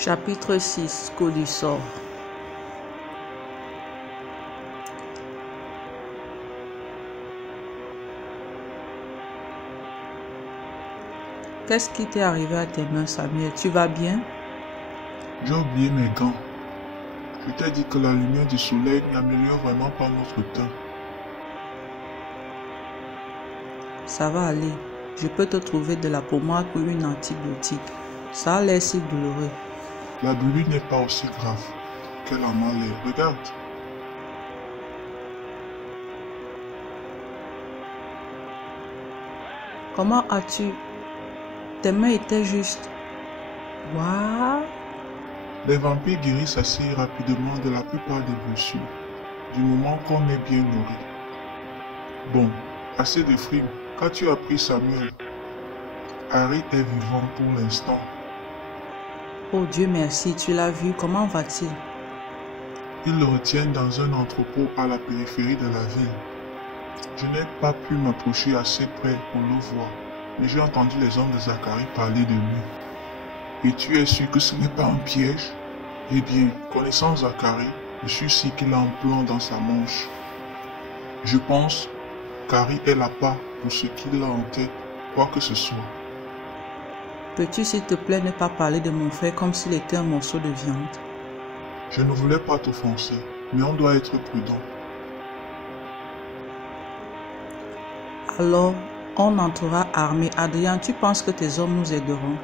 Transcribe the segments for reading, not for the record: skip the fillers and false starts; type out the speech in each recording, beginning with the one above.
Chapitre 6. Codissor. Qu'est-ce qui t'est arrivé à tes mains, Samuel? Tu vas bien? J'ai oublié mes gants. Je t'ai dit que la lumière du soleil n'améliore vraiment pas notre teint. Ça va aller. Je peux te trouver de la pommade ou une antibiotique. Ça a l'air si douloureux. La brûlure n'est pas aussi grave qu'elle en a l'air. Regarde. Comment as-tu... Tes mains étaient juste... Waouh! Les vampires guérissent assez rapidement de la plupart des blessures, du moment qu'on est bien nourri. Bon, assez de frimes. Qu'as-tu appris, Samuel? Harry est vivant pour l'instant. Oh Dieu merci, tu l'as vu, comment va-t-il? Ils le retiennent dans un entrepôt à la périphérie de la ville. Je n'ai pas pu m'approcher assez près pour le voir, mais j'ai entendu les hommes de Zacharie parler de lui. Et tu es sûr que ce n'est pas un piège? Eh bien, connaissant Zacharie, je suis sûr qu'il a un plan dans sa manche. Je pense qu'Harry est là-bas pour ce qu'il a en tête, quoi que ce soit. Peux-tu s'il te plaît ne pas parler de mon frère comme s'il était un morceau de viande? Je ne voulais pas t'offenser, mais on doit être prudent. Alors, on entrera armé. Adrien, tu penses que tes hommes nous aideront?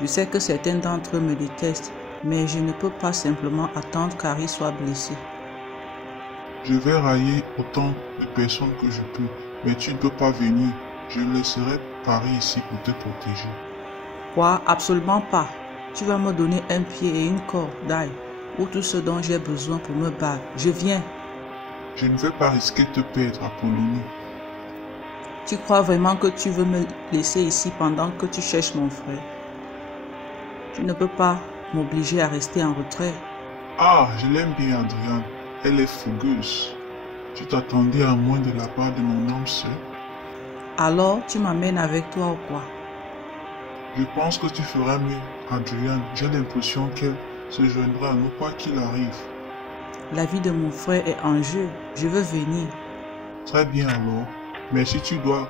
Je sais que certains d'entre eux me détestent, mais je ne peux pas simplement attendre qu'Harry soit blessé. Je vais railler autant de personnes que je peux, mais tu ne peux pas venir. Je laisserai Harry ici pour te protéger. Quoi? Absolument pas. Tu vas me donner un pied et une corde d'ail, ou tout ce dont j'ai besoin pour me battre. Je viens. Je ne vais pas risquer de te perdre, Apollonie. Tu crois vraiment que tu veux me laisser ici pendant que tu cherches mon frère? Tu ne peux pas m'obliger à rester en retrait. Ah, je l'aime bien, Adrian. Elle est fougueuse. Tu t'attendais à moins de la part de mon homme seul? Alors, tu m'amènes avec toi ou quoi? Je pense que tu feras mieux, Adrian. J'ai l'impression qu'elle se joindra à nous quoi qu'il arrive. La vie de mon frère est en jeu. Je veux venir. Très bien alors. Mais si tu dois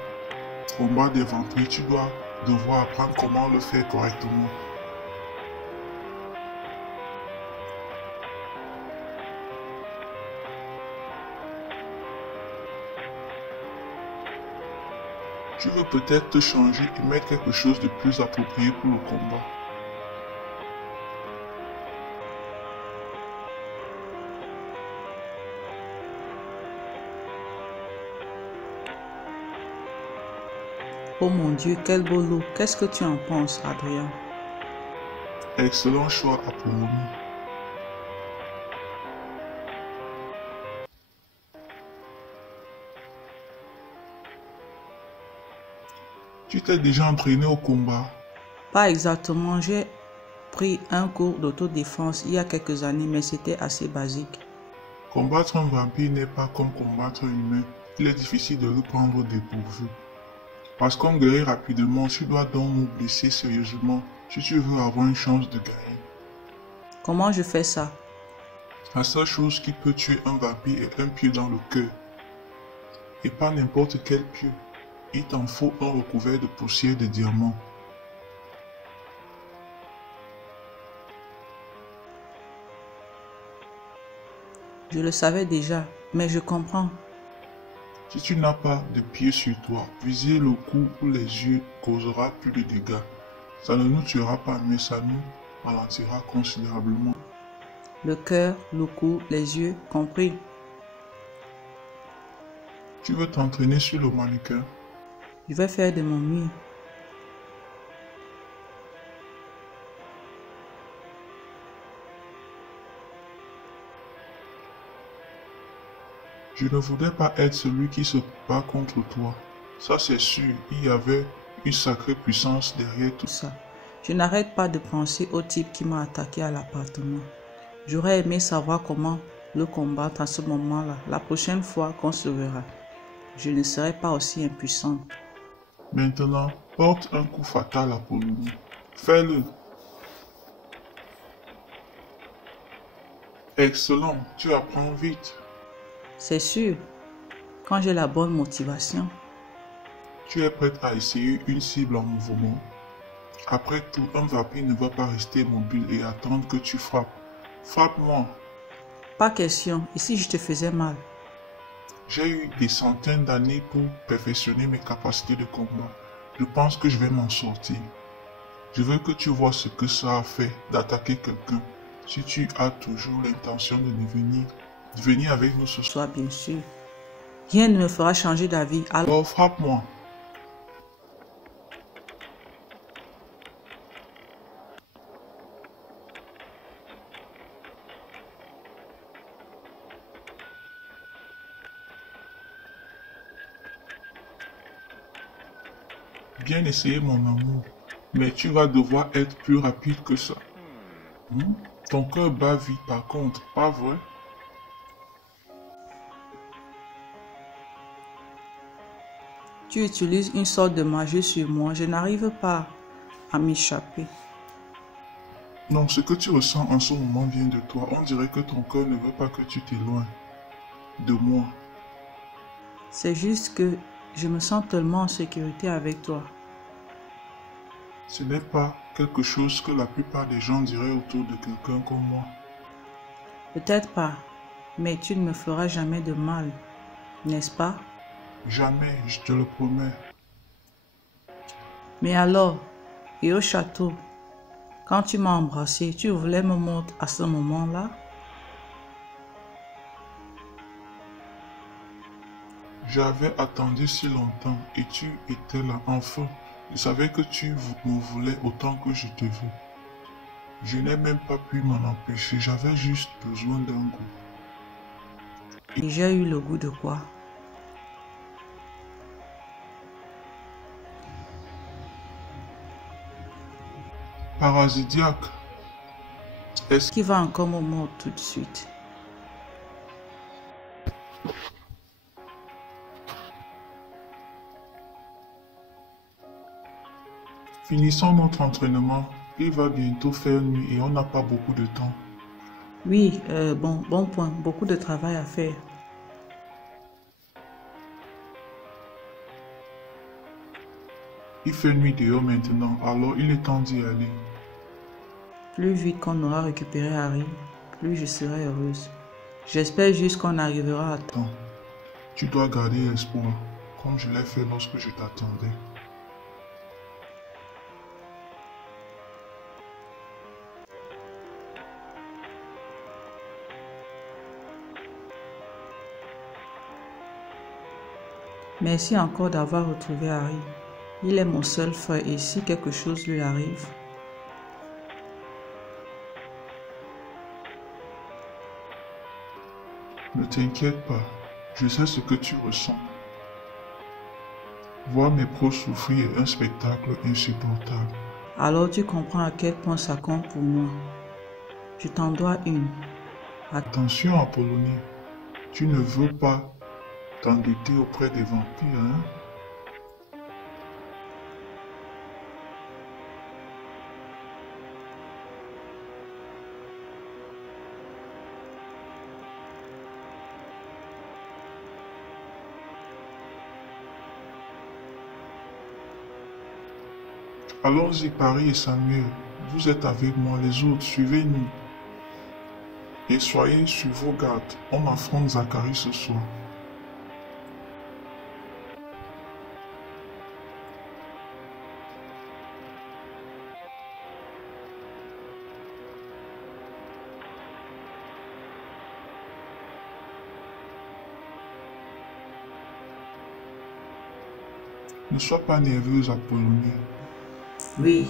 combattre des vampires, tu dois devoir apprendre comment le faire correctement. Tu veux peut-être te changer et mettre quelque chose de plus approprié pour le combat. Oh mon Dieu, quel beau loup. Qu'est-ce que tu en penses, Adrien? Excellent choix, Apollonie. Tu t'es déjà entraîné au combat? Pas exactement. J'ai pris un cours d'autodéfense il y a quelques années, mais c'était assez basique. Combattre un vampire n'est pas comme combattre un humain. Il est difficile de le prendre au dépourvu. Parce qu'on guérit rapidement, tu dois donc nous blesser sérieusement si tu veux avoir une chance de gagner. Comment je fais ça? La seule chose qui peut tuer un vampire est un pieu dans le cœur. Et pas n'importe quel pieu. Il t'en faut un recouvert de poussière de diamants. Je le savais déjà, mais je comprends. Si tu n'as pas de pied sur toi, viser le cou ou les yeux causera plus de dégâts. Ça ne nous tuera pas, mais ça nous ralentira considérablement. Le cœur, le cou, les yeux, compris. Tu veux t'entraîner sur le mannequin? Je vais faire de mon mieux. Je ne voudrais pas être celui qui se bat contre toi. Ça c'est sûr, il y avait une sacrée puissance derrière tout ça. Ça. Je n'arrête pas de penser au type qui m'a attaqué à l'appartement. J'aurais aimé savoir comment le combattre à ce moment-là. La prochaine fois qu'on se verra, je ne serai pas aussi impuissant. Maintenant, porte un coup fatal à Apollonie. Fais-le. Excellent, tu apprends vite. C'est sûr, quand j'ai la bonne motivation. Tu es prête à essayer une cible en mouvement. Après tout, un vampire ne va pas rester immobile et attendre que tu frappes. Frappe-moi. Pas question, et si je te faisais mal? J'ai eu des centaines d'années pour perfectionner mes capacités de combat. Je pense que je vais m'en sortir. Je veux que tu vois ce que ça a fait d'attaquer quelqu'un. Si tu as toujours l'intention de venir avec nous ce soir. Sois bien sûr. Rien ne me fera changer d'avis. Alors frappe-moi. Bien essayé mon amour, mais tu vas devoir être plus rapide que ça. Ton cœur bat vite par contre, pas vrai? Tu utilises une sorte de magie sur moi. Je n'arrive pas à m'échapper. Non, ce que tu ressens en ce moment vient de toi. On dirait que ton cœur ne veut pas que tu t'éloignes de moi. C'est juste que je me sens tellement en sécurité avec toi. Ce n'est pas quelque chose que la plupart des gens diraient autour de quelqu'un comme moi. Peut-être pas, mais tu ne me feras jamais de mal, n'est-ce pas? Jamais, je te le promets. Mais alors, et au château, quand tu m'as embrassé, tu voulais me montrer à ce moment-là? J'avais attendu si longtemps et tu étais là, enfin. Je savais que tu me voulais autant que je te veux. Je n'ai même pas pu m'en empêcher, j'avais juste besoin d'un goût. Et j'ai eu le goût de quoi? Parasidiaque. Est-ce Qui va encore me mordre tout de suite? Finissons notre entraînement. Il va bientôt faire nuit et on n'a pas beaucoup de temps. Oui, bon point. Beaucoup de travail à faire. Il fait nuit dehors maintenant, alors il est temps d'y aller. Plus vite qu'on aura récupéré Harry, plus je serai heureuse. J'espère juste qu'on arrivera à temps. Attends, tu dois garder espoir, comme je l'ai fait lorsque je t'attendais. Merci encore d'avoir retrouvé Harry. Il est mon seul frère et si quelque chose lui arrive, Ne t'inquiète pas, je sais ce que tu ressens. Voir mes proches souffrir est un spectacle insupportable. alors tu comprends à quel point ça compte pour moi. Je t'en dois une. Attention Apollonie, tu ne veux pas t'endetter auprès des vampires, hein? Allons-y, Paris et Samuel. Vous êtes avec moi, les autres, suivez-nous. Et soyez sur vos gardes. On affronte Zacharie ce soir. Ne sois pas nerveuse, Apollonie. Oui,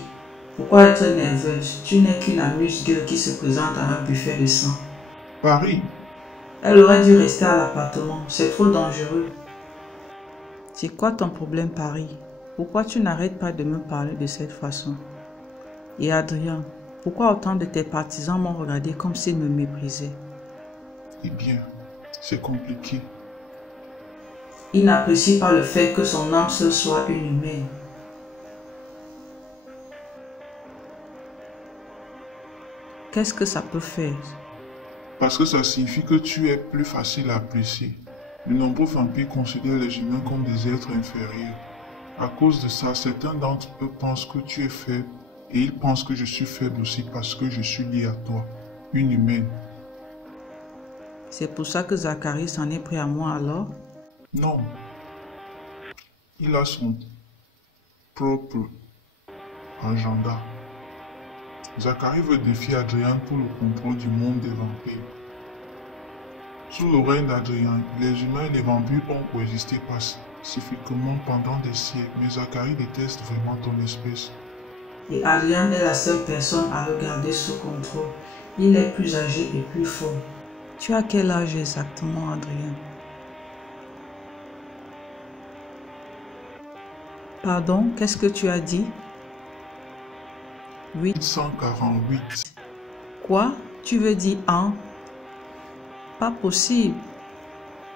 pourquoi être nerveuse? Tu n'es qu'une amuse-gueule qui se présente à un buffet de sang. Paris, Elle aurait dû rester à l'appartement, c'est trop dangereux. C'est quoi ton problème, Paris? Pourquoi tu n'arrêtes pas de me parler de cette façon? Et Adrien, pourquoi autant de tes partisans m'ont regardé comme s'ils me méprisaient? eh bien, c'est compliqué. Il n'apprécie pas le fait que son âme seule soit une humaine. Qu'est-ce que ça peut faire? Parce que ça signifie que tu es plus facile à apprécier. De nombreux vampires considèrent les humains comme des êtres inférieurs. À cause de ça, certains d'entre eux pensent que tu es faible et ils pensent que je suis faible aussi parce que je suis lié à toi, une humaine. C'est pour ça que Zacharie s'en est pris à moi alors? Non. Il a son propre agenda. Zacharie veut défier Adrien pour le contrôle du monde des vampires. Sous le règne d'Adrien, les humains et les vampires ont coexisté pacifiquement pendant des siècles, mais Zacharie déteste vraiment ton espèce. Et Adrien est la seule personne à le garder sous contrôle. Il est plus âgé et plus fort. Tu as quel âge exactement, Adrien? Pardon, qu'est-ce que tu as dit? 848. Quoi? Tu veux dire an? Pas possible.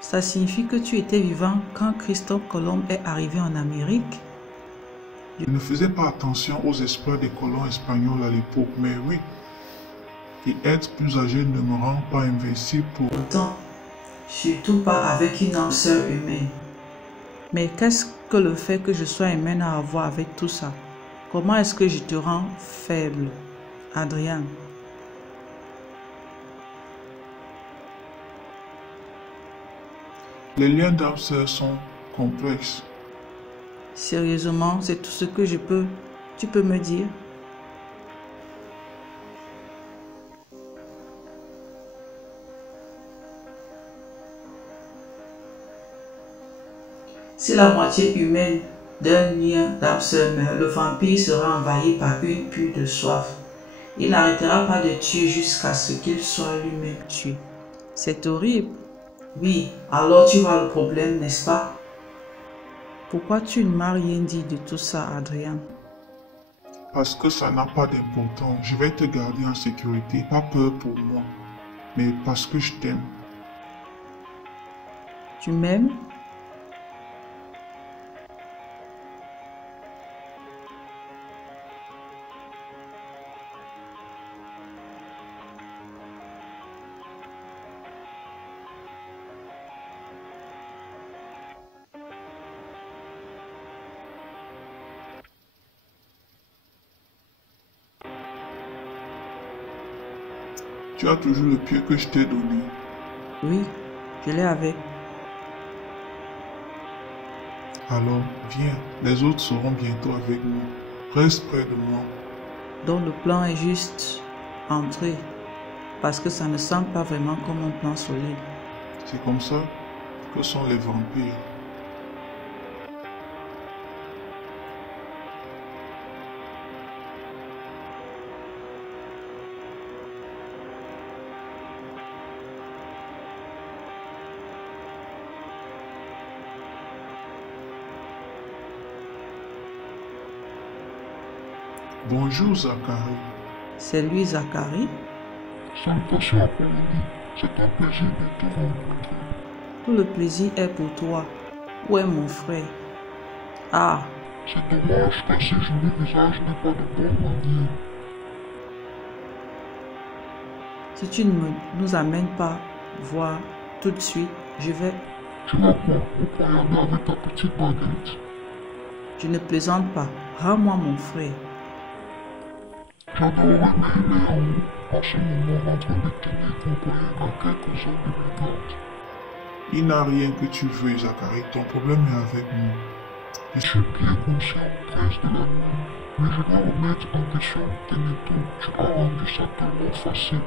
Ça signifie que tu étais vivant quand Christophe Colomb est arrivé en Amérique? Je ne faisais pas attention aux exploits des colons espagnols à l'époque, mais oui. Et être plus âgé ne me rend pas invincible pour Autant, surtout pas avec une âme sœur humaine. Mais qu'est-ce que le fait que je sois humaine a à voir avec tout ça? Comment est-ce que je te rends faible, Adrien? Les liens d'âme sœur sont complexes. Sérieusement, c'est tout ce que tu peux me dire? Si la moitié humaine d'un lien d'âme sœur meurt, le vampire sera envahi par une pure de soif. Il n'arrêtera pas de tuer jusqu'à ce qu'il soit lui-même tué. C'est horrible. Oui, alors tu vois le problème, n'est-ce pas? Pourquoi tu ne m'as rien dit de tout ça, Adrien? Parce que ça n'a pas d'importance. Je vais te garder en sécurité, pas peur pour moi, mais parce que je t'aime. Tu m'aimes? Tu as toujours le pied que je t'ai donné. Oui, je l'ai avec. Alors, viens, les autres seront bientôt avec nous. Reste près de moi. Donc le plan est juste entrer, parce que ça ne semble pas vraiment comme un plan solide. C'est comme ça que sont les vampires. Bonjour Zacharie. C'est lui, Zacharie? Salutations Apollonie, c'est un plaisir de te rencontrer. Tout le plaisir est pour toi. Où est mon frère? Ah, C'est dommage que ce joli visage n'est pas de bonne manière. si tu ne nous amènes pas voir tout de suite, je vais... Tu vas quoi? Vous pouvez aller avec ta petite baguette. Je ne plaisante pas. Rends-moi mon frère. J'adorerais m'aimer en haut, en ce moment en train de tenir compagnie à quelques heures de brigade. Il n'a rien que tu veux, Zacharie. Ton problème est avec moi. Je suis bien conscient, prince de la nuit, mais je dois remettre en question tes méthodes. Tu as rendu ça tellement facile.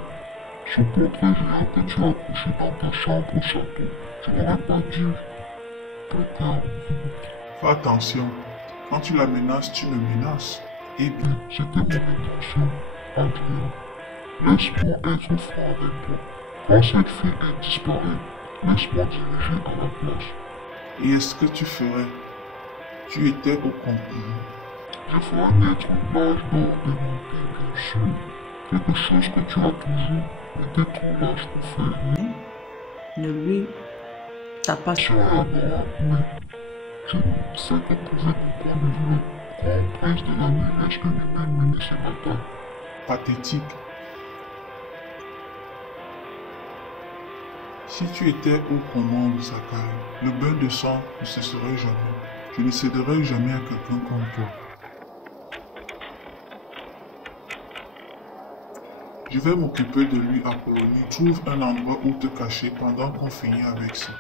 Ce portrait géant que tu as couché dans ta chambre au château, je n'aurais pas dû. Peut-être. Fais attention. Quand tu la menaces, tu me menaces. Eh bien, c'était mon intention, Adrien. Laisse-moi être franc avec toi. Quand cette fille est disparue, laisse-moi diriger à la place. Et est-ce que tu ferais? Tu étais au complot. Je ferais naître une page d'or de mon pays, bien sûr. Quelque chose que tu as toujours été trop lâche pour faire. Ne lui tape pas Tu es adorable, mais je sais que pouvait mon point de vue. Grand prince de la nuit, est-ce que lui-même mener ses batailles? Pathétique. Si tu étais au commande, Zacharie, le bain de sang ne cesserait jamais. Je ne céderai jamais à quelqu'un comme toi. Je vais m'occuper de lui, Apollonie. Trouve un endroit où te cacher pendant qu'on finit avec ça.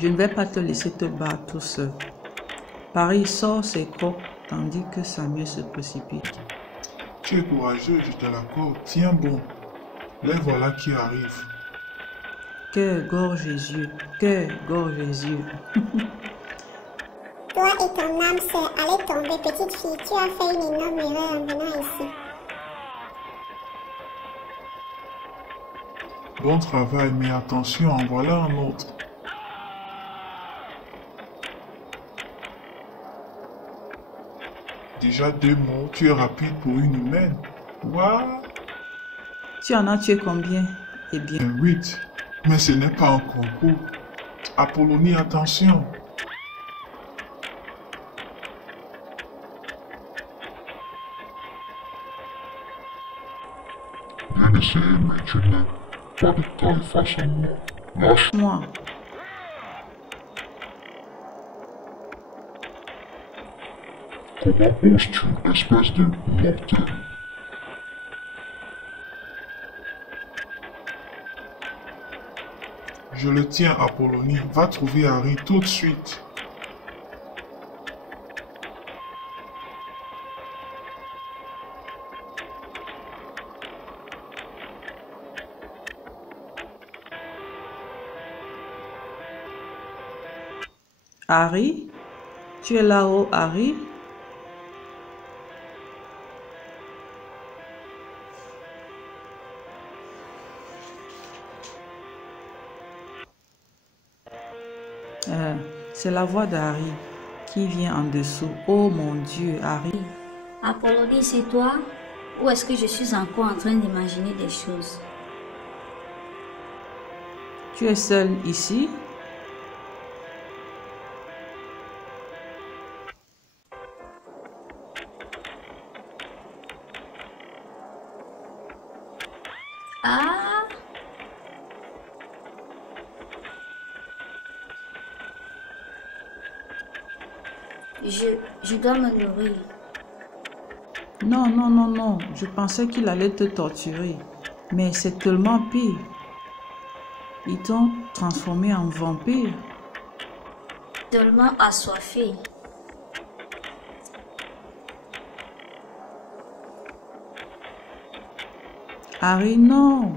Je ne vais pas te laisser te battre tout seul. Paris sort ses crocs tandis que Samuel se précipite. Tu es courageux, je te l'accorde. Tiens bon. Les voilà qui arrivent. Cœur, gorge et yeux, cœur, gorge et yeux. Toi et ton âme sœur, allez tomber, petite fille. Tu as fait une énorme erreur en venant ici. Bon travail, mais attention, en voilà un autre. Déjà 2 mots, tu es rapide pour une humaine. What? Tu en as tué combien? Eh bien, 8. Mais ce n'est pas un concours. Apollonie, attention. Bien essayé, mais tu n'as pas de taille face à moi. Lâche. moi. Comment oses-tu, espèce de mortel? Je le tiens, Apollonie. Va trouver Harry tout de suite. Harry? Tu es là-haut, Harry? C'est la voix d'Harry qui vient en dessous. Oh mon Dieu, Harry. Apollonie, c'est toi? Ou est-ce que je suis encore en train d'imaginer des choses? Tu es seul ici? Ah! Je dois me nourrir. Non, non, non, non. Je pensais qu'il allait te torturer. Mais c'est tellement pire. Ils t'ont transformé en vampire. Tellement assoiffé. Harry, non.